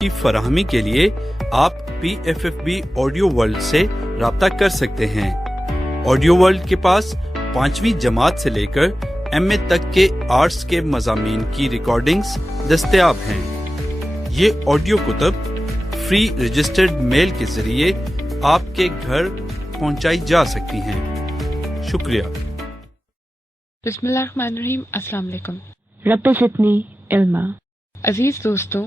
کی فراہمی کے لیے آپ PFFB آڈیو ورلڈ سے رابطہ کر سکتے ہیں۔ آڈیو ورلڈ کے پاس 5ویں جماعت سے لے کر MA تک کے آرٹس کے مضامین کی ریکارڈنگز دستیاب ہیں۔ یہ آڈیو کتب فری رجسٹرڈ میل کے ذریعے آپ کے گھر پہنچائی جا سکتی ہیں۔ شکریہ۔ بسم اللہ الرحمن الرحیم۔ السلام علیکم۔ رب زدنی علما۔ عزیز دوستوں،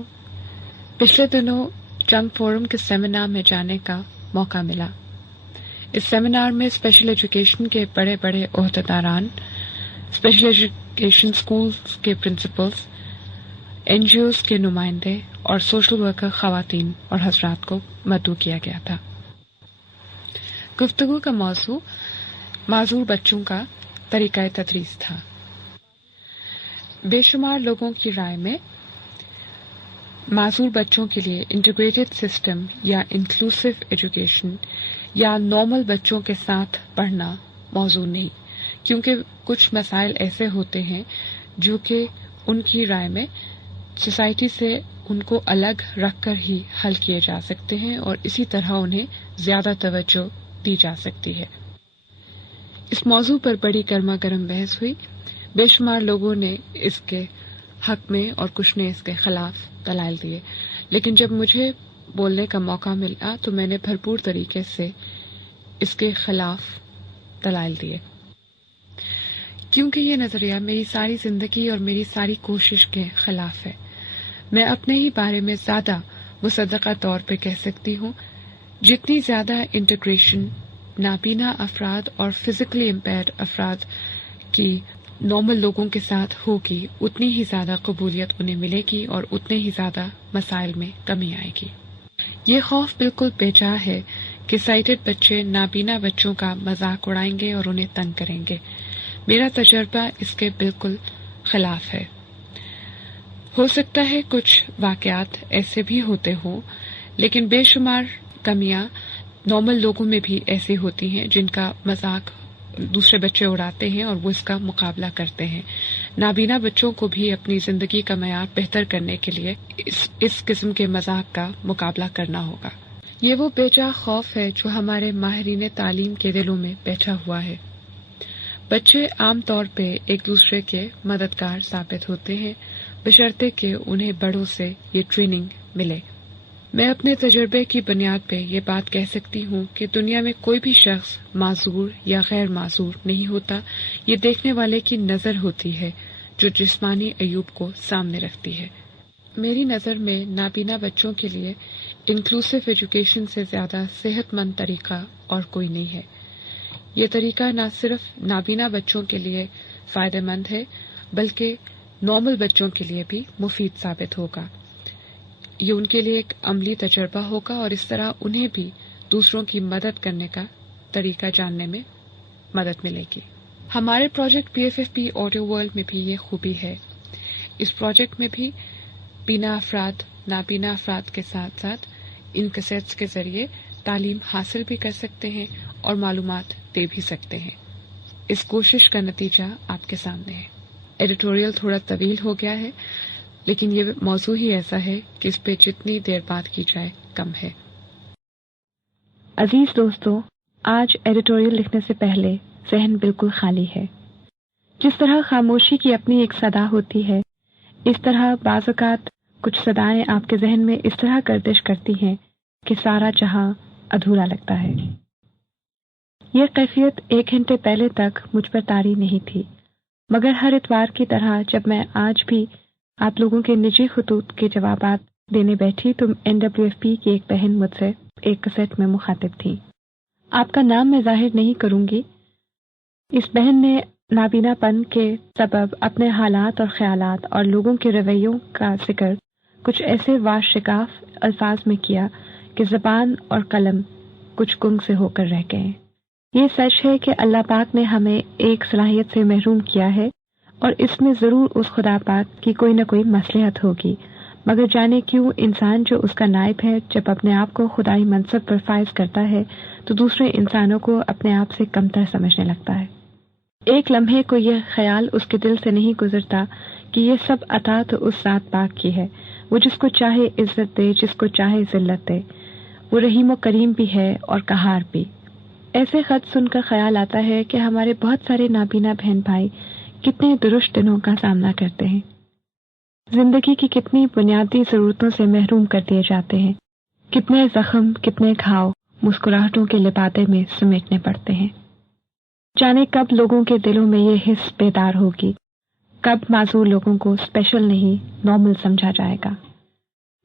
پچھلے دنوں جنگ فورم کے سیمینار میں جانے کا موقع ملا۔ اس سیمینار میں اسپیشل ایجوکیشن کے بڑے بڑے عہدیداران، اسپیشل ایجوکیشن اسکولز کے پرنسپلز، NGOs کے نمائندے اور سوشل ورکر خواتین اور حضرات کو مدعو کیا گیا تھا۔ گفتگو کا موضوع معذور بچوں کا طریقہ تدریس تھا۔ بے شمار لوگوں کی رائے میں معذور بچوں کے لیے انٹیگریٹڈ سسٹم یا انکلوسیو ایجوکیشن یا نارمل بچوں کے ساتھ پڑھنا موضوع نہیں، کیونکہ کچھ مسائل ایسے ہوتے ہیں جو کہ ان کی رائے میں سوسائٹی سے ان کو الگ رکھ کر ہی حل کیے جا سکتے ہیں اور اسی طرح انہیں زیادہ توجہ دی جا سکتی ہے۔ اس موضوع پر بڑی گرما گرم بحث ہوئی۔ بے شمار لوگوں نے اس کے حق میں اور کچھ نے اس کے خلاف دلائل دیے، لیکن جب مجھے بولنے کا موقع ملا تو میں نے بھرپور طریقے سے اس کے خلاف دلائل دیے، کیونکہ یہ نظریہ میری ساری زندگی اور میری ساری کوشش کے خلاف ہے۔ میں اپنے ہی بارے میں زیادہ مصدقہ طور پہ کہہ سکتی ہوں، جتنی زیادہ انٹیگریشن نابینا افراد اور فزیکلی امپیئرڈ افراد کی نارمل لوگوں کے ساتھ ہوگی، اتنی ہی زیادہ قبولیت انہیں ملے گی اور اتنے ہی زیادہ مسائل میں کمی آئے گی۔ یہ خوف بالکل بے جا ہے کہ سائٹڈ بچے نابینا بچوں کا مذاق اڑائیں گے اور انہیں تنگ کریں گے۔ میرا تجربہ اس کے بالکل خلاف ہے۔ ہو سکتا ہے کچھ واقعات ایسے بھی ہوتے ہوں، لیکن بے شمار کمیاں نارمل لوگوں میں بھی ایسی ہوتی ہیں جن کا مذاق دوسرے بچے اڑاتے ہیں اور وہ اس کا مقابلہ کرتے ہیں۔ نابینا بچوں کو بھی اپنی زندگی کا معیار بہتر کرنے کے لیے اس قسم کے مذاق کا مقابلہ کرنا ہوگا۔ یہ وہ بے جا خوف ہے جو ہمارے ماہرین تعلیم کے دلوں میں بیٹھا ہوا ہے۔ بچے عام طور پہ ایک دوسرے کے مددگار ثابت ہوتے ہیں، بشرطے کہ انہیں بڑوں سے یہ ٹریننگ ملے۔ میں اپنے تجربے کی بنیاد پہ یہ بات کہہ سکتی ہوں کہ دنیا میں کوئی بھی شخص معذور یا غیر معذور نہیں ہوتا، یہ دیکھنے والے کی نظر ہوتی ہے جو جسمانی عیوب کو سامنے رکھتی ہے۔ میری نظر میں نابینا بچوں کے لیے انکلوسیو ایجوکیشن سے زیادہ صحت مند طریقہ اور کوئی نہیں ہے۔ یہ طریقہ نہ صرف نابینا بچوں کے لیے فائدہ مند ہے بلکہ نارمل بچوں کے لیے بھی مفید ثابت ہوگا۔ یہ ان کے لیے ایک عملی تجربہ ہوگا اور اس طرح انہیں بھی دوسروں کی مدد کرنے کا طریقہ جاننے میں مدد ملے گی۔ ہمارے پروجیکٹ PFFB آڈیو ورلڈ میں بھی یہ خوبی ہے۔ اس پروجیکٹ میں بھی بینا افراد نابینا افراد کے ساتھ ساتھ ان کیسٹس کے ذریعے تعلیم حاصل بھی کر سکتے ہیں اور معلومات دے بھی سکتے ہیں۔ اس کوشش کا نتیجہ آپ کے سامنے ہے۔ ایڈیٹوریل تھوڑا طویل ہو گیا ہے، لیکن یہ موضوع ہی ایسا ہے کہ اس پہ جتنی دیر بات کی جائے کم ہے۔ عزیز دوستو، آج ایڈیٹوریل لکھنے سے پہلے ذہن بالکل خالی ہے۔ جس طرح خاموشی کی اپنی ایک صدا ہوتی ہے، اس طرح بعض اوقات کچھ صدائیں آپ کے ذہن میں اس طرح گردش کرتی ہیں کہ سارا جہاں ادھورا لگتا ہے۔ یہ کیفیت 1 گھنٹے پہلے تک مجھ پر طاری نہیں تھی، مگر ہر اتوار کی طرح جب میں آج بھی آپ لوگوں کے نجی خطوط کے جوابات دینے بیٹھی تو NWFP کی ایک بہن مجھ سے ایک کیسٹ میں مخاطب تھی۔ آپ کا نام میں ظاہر نہیں کروں گی۔ اس بہن نے نابینا پن کے سبب اپنے حالات اور خیالات اور لوگوں کے رویوں کا ذکر کچھ ایسے واشگاف الفاظ میں کیا کہ زبان اور قلم کچھ گنگ سے ہو کر رہ گئے۔ یہ سچ ہے کہ اللہ پاک نے ہمیں ایک صلاحیت سے محروم کیا ہے اور اس میں ضرور اس خدا پاک کی کوئی نہ کوئی مصلحت ہوگی، مگر جانے کیوں انسان جو اس کا نائب ہے جب اپنے آپ کو خدائی منصب پر فائز کرتا ہے تو دوسرے انسانوں کو اپنے آپ سے کمتر سمجھنے لگتا ہے۔ ایک لمحے کو یہ خیال اس کے دل سے نہیں گزرتا کہ یہ سب عطا تو اس ذات پاک کی ہے، وہ جس کو چاہے عزت دے، جس کو چاہے ذلت دے، وہ رحیم و کریم بھی ہے اور قہار بھی۔ ایسے خط سن کر خیال آتا ہے کہ ہمارے بہت سارے نابینا بہن بھائی کتنے درشت دنوں کا سامنا کرتے ہیں، زندگی کی کتنی بنیادی ضرورتوں سے محروم کر دیے جاتے ہیں، کتنے زخم، کتنے گھاؤ مسکراہٹوں کے لبادے میں سمیٹنے پڑتے ہیں۔ جانے کب لوگوں کے دلوں میں یہ حس بیدار ہوگی، کب معذور لوگوں کو اسپیشل نہیں نارمل سمجھا جائے گا،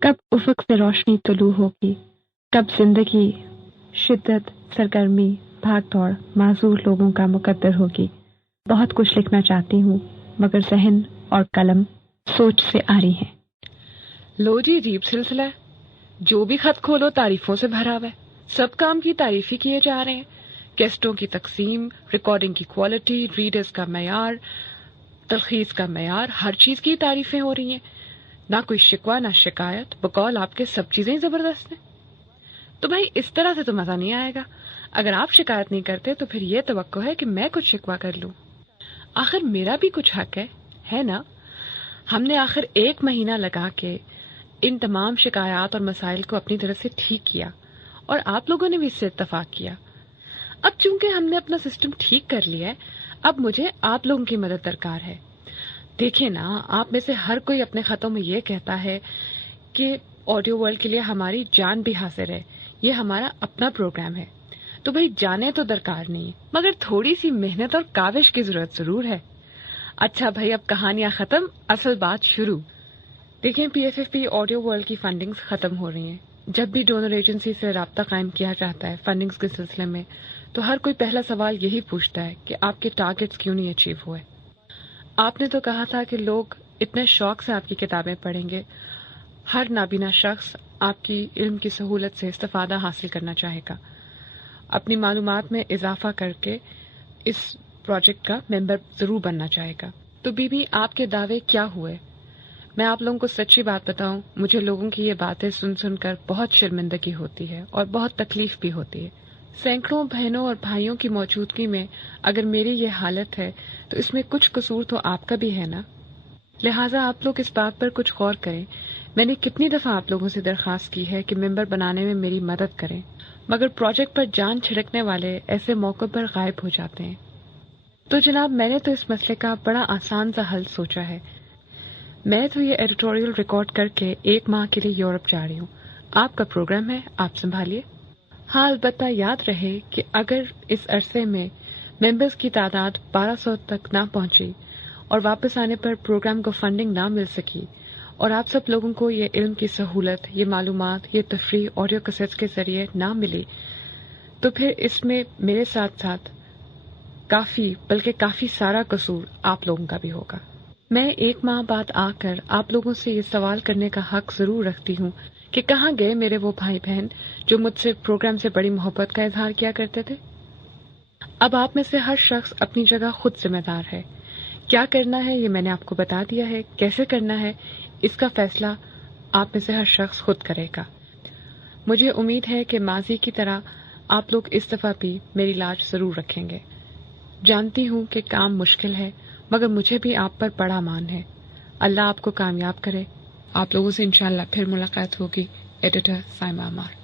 کب افق سے روشنی طلوع ہوگی، کب زندگی شدت، سرگرمی، بھاگ دوڑ معذور لوگوں کا مقدر ہوگی۔ بہت کچھ لکھنا چاہتی ہوں مگر ذہن اور قلم سوچ سے آری ہیں۔ لو جی، عجیب سلسلہ ہے، جو بھی خط کھولو تعریفوں سے بھرا ہوا ہے، سب کام کی تعریف ہی کیے جا رہے ہیں، گیسٹوں کی تقسیم، ریکارڈنگ کی کوالٹی، ریڈرز کا معیار، تلخیص کا معیار، ہر چیز کی تعریفیں ہو رہی ہیں، نہ کوئی شکوہ نہ شکایت، بقول آپ کے سب چیزیں زبردست ہیں۔ تو بھائی اس طرح سے تو مزہ نہیں آئے گا، اگر آپ شکایت نہیں کرتے تو پھر یہ توقع ہے کہ میں کچھ شکوہ کر لوں، آخر میرا بھی کچھ حق ہے نا؟ ہم نے آخر 1 مہینہ لگا کے ان تمام شکایات اور مسائل کو اپنی طرف سے ٹھیک کیا اور آپ لوگوں نے بھی اس سے اتفاق کیا۔ اب چونکہ ہم نے اپنا سسٹم ٹھیک کر لیا ہے، اب مجھے آپ لوگوں کی مدد درکار ہے۔ دیکھیں نا، آپ میں سے ہر کوئی اپنے خطوں میں یہ کہتا ہے کہ آڈیو ورلڈ کے لیے ہماری جان بھی حاضر ہے، یہ ہمارا اپنا پروگرام ہے، تو بھئی جانے تو درکار نہیں، مگر تھوڑی سی محنت اور کاوش کی ضرورت ضرور ہے۔ اچھا بھائی، اب کہانیاں ختم، اصل بات شروع۔ دیکھیں، PFFB آڈیو ورلڈ کی فنڈنگز ختم ہو رہی ہیں۔ جب بھی ڈونر ایجنسی سے رابطہ قائم کیا جاتا ہے فنڈنگز کے سلسلے میں، تو ہر کوئی پہلا سوال یہی پوچھتا ہے کہ آپ کے ٹارگٹس کیوں نہیں اچیو ہوئے۔ آپ نے تو کہا تھا کہ لوگ اتنے شوق سے آپ کی کتابیں پڑھیں گے، ہر نابینا شخص آپ کی علم کی سہولت سے استفادہ حاصل کرنا چاہے گا، اپنی معلومات میں اضافہ کر کے اس پروجیکٹ کا ممبر ضرور بننا چاہے گا۔ تو بی آپ کے دعوے کیا ہوئے؟ میں آپ لوگوں کو سچی بات بتاؤں، مجھے لوگوں کی یہ باتیں سن سن کر بہت شرمندگی ہوتی ہے اور بہت تکلیف بھی ہوتی ہے۔ سینکڑوں بہنوں اور بھائیوں کی موجودگی میں اگر میری یہ حالت ہے تو اس میں کچھ قصور تو آپ کا بھی ہے نا، لہٰذا آپ لوگ اس بات پر کچھ غور کریں۔ میں نے کتنی دفعہ آپ لوگوں سے درخواست کی ہے کہ ممبر بنانے میں میری مدد کریں، مگر پروجیکٹ پر جان چھڑکنے والے ایسے موقع پر غائب ہو جاتے ہیں۔ تو جناب، میں نے تو اس مسئلے کا بڑا آسان سا حل سوچا ہے۔ میں تو یہ ایڈیٹوریل ریکارڈ کر کے 1 ماہ کے لیے یورپ جا رہی ہوں، آپ کا پروگرام ہے، آپ سنبھالیے۔ ہاں، البتہ یاد رہے کہ اگر اس عرصے میں ممبرز کی تعداد 1200 تک نہ پہنچی اور واپس آنے پر پروگرام کو فنڈنگ نہ مل سکی اور آپ سب لوگوں کو یہ علم کی سہولت، یہ معلومات، یہ تفریح آڈیو کیسٹس کے ذریعے نہ ملی، تو پھر اس میں میرے ساتھ ساتھ کافی سارا قصور آپ لوگوں کا بھی ہوگا۔ میں 1 ماہ بعد آ کر آپ لوگوں سے یہ سوال کرنے کا حق ضرور رکھتی ہوں کہ کہاں گئے میرے وہ بھائی بہن جو مجھ سے پروگرام سے بڑی محبت کا اظہار کیا کرتے تھے؟ اب آپ میں سے ہر شخص اپنی جگہ خود ذمہ دار ہے۔ کیا کرنا ہے یہ میں نے آپ کو بتا دیا ہے، کیسے کرنا ہے اس کا فیصلہ آپ میں سے ہر شخص خود کرے گا۔ مجھے امید ہے کہ ماضی کی طرح آپ لوگ اس دفعہ بھی میری لاج ضرور رکھیں گے۔ جانتی ہوں کہ کام مشکل ہے، مگر مجھے بھی آپ پر بڑا مان ہے۔ اللہ آپ کو کامیاب کرے۔ آپ لوگوں سے انشاءاللہ پھر ملاقات ہوگی۔ ایڈیٹر سائمہ عمار۔